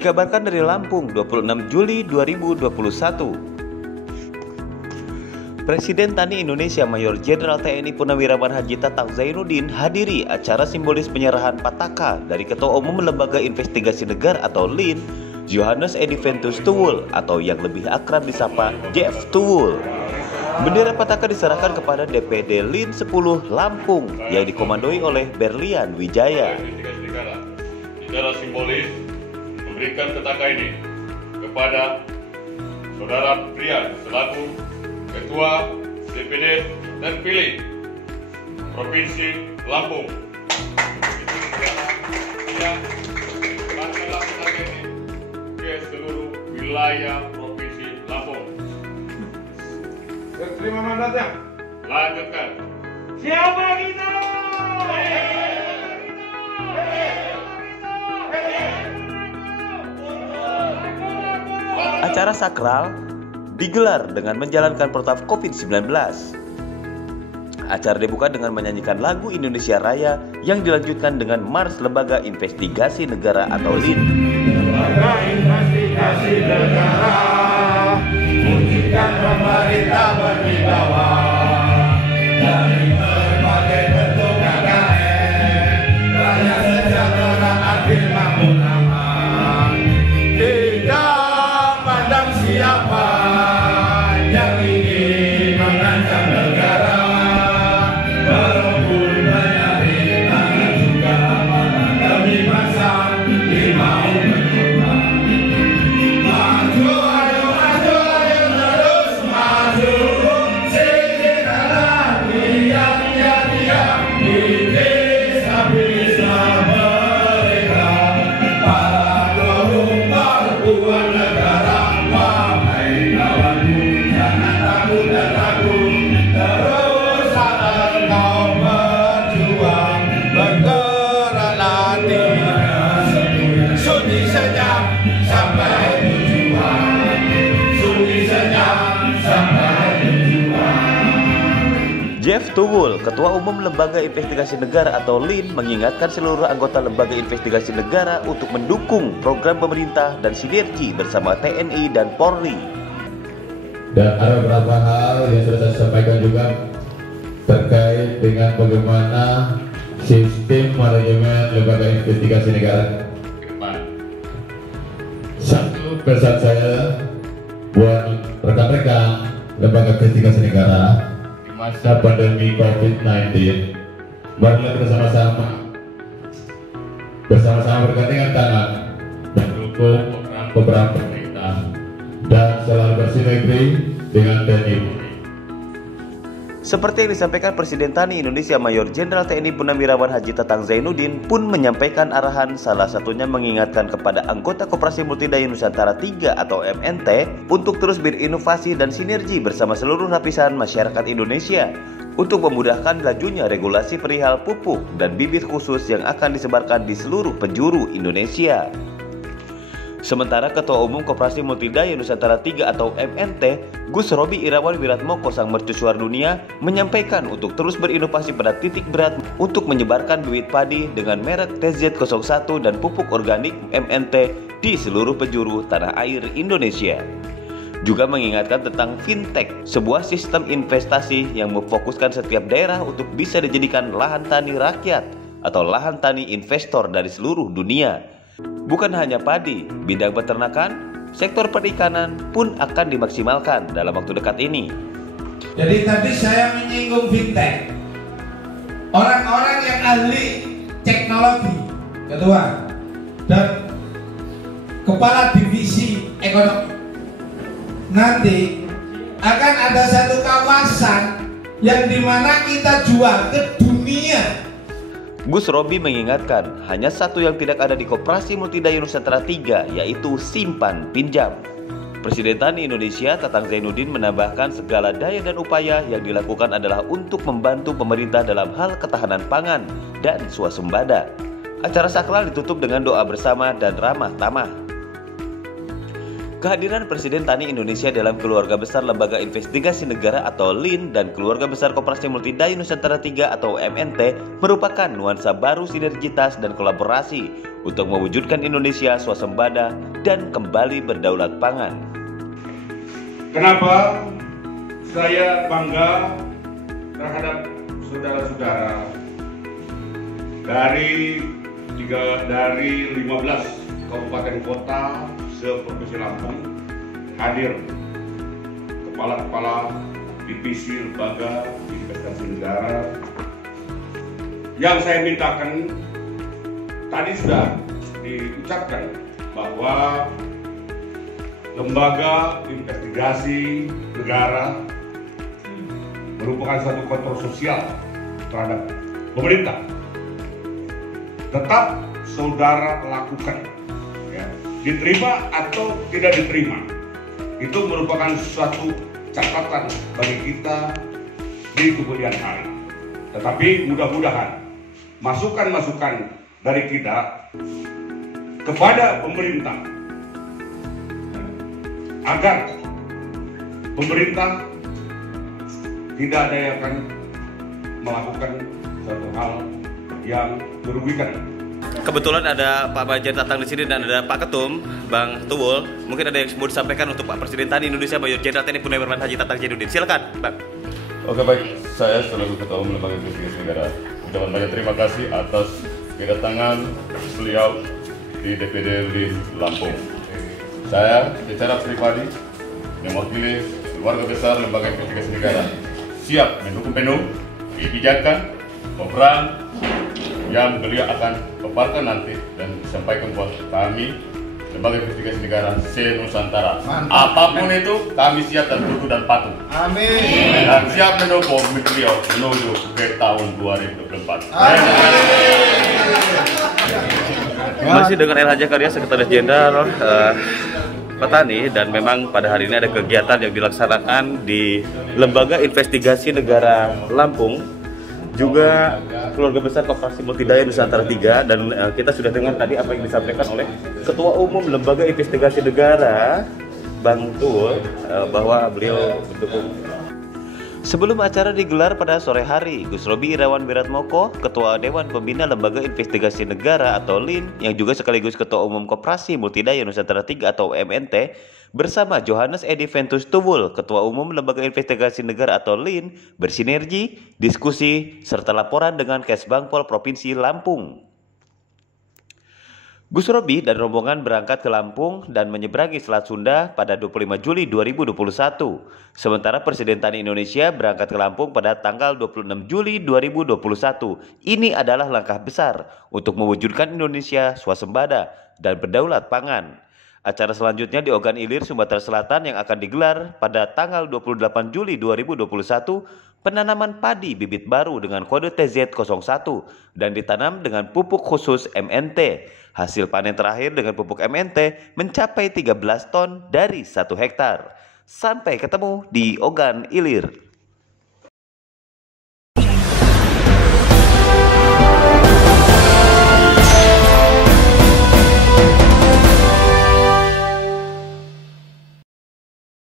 Dikabarkan dari Lampung, 26 Juli 2021. Presiden Tani Indonesia Mayor Jenderal TNI Purnawirawan Haji Tatang Zainuddin hadiri acara simbolis penyerahan Pataka dari Ketua Umum Lembaga Investigasi Negara atau LIN, Johannes Ediventus Tuwul atau yang lebih akrab disapa Jeff Tuwul. Bendera Pataka diserahkan kepada DPD LIN 10 Lampung yang dikomandoi oleh Berlian Wijaya. Secara simbolis memberikan Pataka ini kepada Saudara Prian selaku Ketua DPD terpilih Provinsi Lampung. Yang akan Pataka ini ke seluruh wilayah Provinsi Lampung. Terima mandatnya. Lanjutkan. Siapa kita? Acara sakral digelar dengan menjalankan protap COVID-19. Acara dibuka dengan menyanyikan lagu Indonesia Raya yang dilanjutkan dengan Mars Lembaga Investigasi Negara atau LIN. Lembaga Investigasi Negara, wujudkan pemerintah berwibawa dari berbagai bentuk KKN, raya sejahtera adil makmur aman. Tidak pandang siapa yang ingin mengancam negara, walaupun menyari tangan juga amanah demi bangsa di mau berkorban. Maju, ayo maju, ayo terus maju. Singkirkanlah dia di destabilisme mereka. Para koruptor uang negara, wahai kawanku, jangan takut dan ragu. Terus engkau berjuang, bergeraklah tidak sunyi senyap sampai tujuan, sunyi senyap sampai tujuan. Jeff Tuwul, Ketua Umum Lembaga Investigasi Negara atau LIN, mengingatkan seluruh anggota Lembaga Investigasi Negara untuk mendukung program pemerintah dan sinergi bersama TNI dan Polri. Dan ada beberapa hal yang sudah saya sampaikan juga terkait dengan bagaimana sistem manajemen Lembaga Investigasi Negara. Satu pesan saya buat rekan-rekan Lembaga Investigasi Negara di masa pandemi COVID-19, marilah kita bersama-sama bergandengan tangan mendukung program pemerintah dan selalu bersinergi dengan TNI. Seperti yang disampaikan Presiden Tani Indonesia Mayor Jenderal TNI Purnawirawan Haji Tatang Zainuddin pun menyampaikan arahan, salah satunya mengingatkan kepada anggota Koperasi Multidaya Nusantara 3 atau MNT untuk terus berinovasi dan sinergi bersama seluruh lapisan masyarakat Indonesia untuk memudahkan lajunya regulasi perihal pupuk dan bibit khusus yang akan disebarkan di seluruh penjuru Indonesia. Sementara Ketua Umum Koperasi Multidaya Nusantara 3 atau MNT, Gus Robi Irawan Wiratmoko Sang Mercusuar Dunia, menyampaikan untuk terus berinovasi pada titik berat untuk menyebarkan bibit padi dengan merek TZ01 dan pupuk organik MNT di seluruh penjuru tanah air Indonesia. Juga mengingatkan tentang fintech, sebuah sistem investasi yang memfokuskan setiap daerah untuk bisa dijadikan lahan tani rakyat atau lahan tani investor dari seluruh dunia. Bukan hanya padi, bidang peternakan, sektor perikanan pun akan dimaksimalkan dalam waktu dekat ini. Jadi tadi saya menyinggung fintech, orang-orang yang ahli teknologi, ketua dan kepala divisi ekonomi. Nanti akan ada satu kawasan yang dimana kita jual ke dunia. Gus Robi mengingatkan, hanya satu yang tidak ada di Koperasi Multidaya Nusantara 3, yaitu simpan pinjam. Presiden Tani Indonesia Tatang Zainuddin menambahkan segala daya dan upaya yang dilakukan adalah untuk membantu pemerintah dalam hal ketahanan pangan dan swasembada. Acara sakral ditutup dengan doa bersama dan ramah tamah. Kehadiran Presiden Tani Indonesia dalam Keluarga Besar Lembaga Investigasi Negara atau LIN dan Keluarga Besar Koperasi Multidaya Nusantara 3 atau MNT merupakan nuansa baru sinergitas dan kolaborasi untuk mewujudkan Indonesia swasembada dan kembali berdaulat pangan. Kenapa saya bangga terhadap saudara-saudara dari 15 kabupaten kota se-Provinsi Lampung hadir kepala-kepala divisi lembaga investasi negara. Yang saya mintakan tadi sudah diucapkan bahwa lembaga investigasi negara merupakan satu kontrol sosial terhadap pemerintah. Tetap saudara lakukan, ya, diterima atau tidak diterima, itu merupakan suatu catatan bagi kita di kemudian hari. Tetapi mudah-mudahan masukan-masukan dari kita kepada pemerintah agar pemerintah tidak ada yang akan melakukan suatu hal yang merugikan. Kebetulan ada Pak Majen datang di sini dan ada Pak Ketum, Bang Tuwul. Mungkin ada yang mau disampaikan untuk Pak Presiden Tani Indonesia Mayor Jenderal TNI Purnawirawan Haji Tatang Zainuddin. Silakan, Bang. Oke, baik, saya selaku Ketua Umum Lembaga Investigasi Negara ucapan banyak terima kasih atas kedatangan beliau di DPD LIN Lampung. Saya secara pribadi mewakili Keluarga Besar Lembaga Investigasi Negara siap mendukung penuh kebijakan program yang beliau akan paparkan nanti dan disampaikan buat kami Lembaga Investigasi Negara se-Nusantara. Apapun itu kami siap dan tunduk dan patuh. Amin. Dan siap mendukung beliau menuju ke tahun 2024. Masih dengan LHJ Karya Sekretaris Jenderal Petani, dan memang pada hari ini ada kegiatan yang dilaksanakan di Lembaga Investigasi Negara Lampung, juga Keluarga Besar Koperasi Multidaya Nusantara 3, dan kita sudah dengar tadi apa yang disampaikan oleh Ketua Umum Lembaga Investigasi Negara Bang Tuwul, bahwa beliau mendukung. Sebelum acara digelar pada sore hari, Gus Robi Irawan Wiratmoko, Ketua Dewan Pembina Lembaga Investigasi Negara atau LIN, yang juga sekaligus Ketua Umum Koperasi Multidaya Nusantara 3 atau MNT, bersama Johannes Edi Ventus Tuwul, Ketua Umum Lembaga Investigasi Negara atau LIN, bersinergi, diskusi, serta laporan dengan Kesbangpol Provinsi Lampung. Gus Robi dan rombongan berangkat ke Lampung dan menyeberangi Selat Sunda pada 25 Juli 2021. Sementara Presiden Tani Indonesia berangkat ke Lampung pada tanggal 26 Juli 2021. Ini adalah langkah besar untuk mewujudkan Indonesia swasembada dan berdaulat pangan. Acara selanjutnya di Ogan Ilir, Sumatera Selatan yang akan digelar pada tanggal 28 Juli 2021, penanaman padi bibit baru dengan kode TZ01 dan ditanam dengan pupuk khusus MNT. Hasil panen terakhir dengan pupuk MNT mencapai 13 ton dari 1 hektar. Sampai ketemu di Ogan Ilir.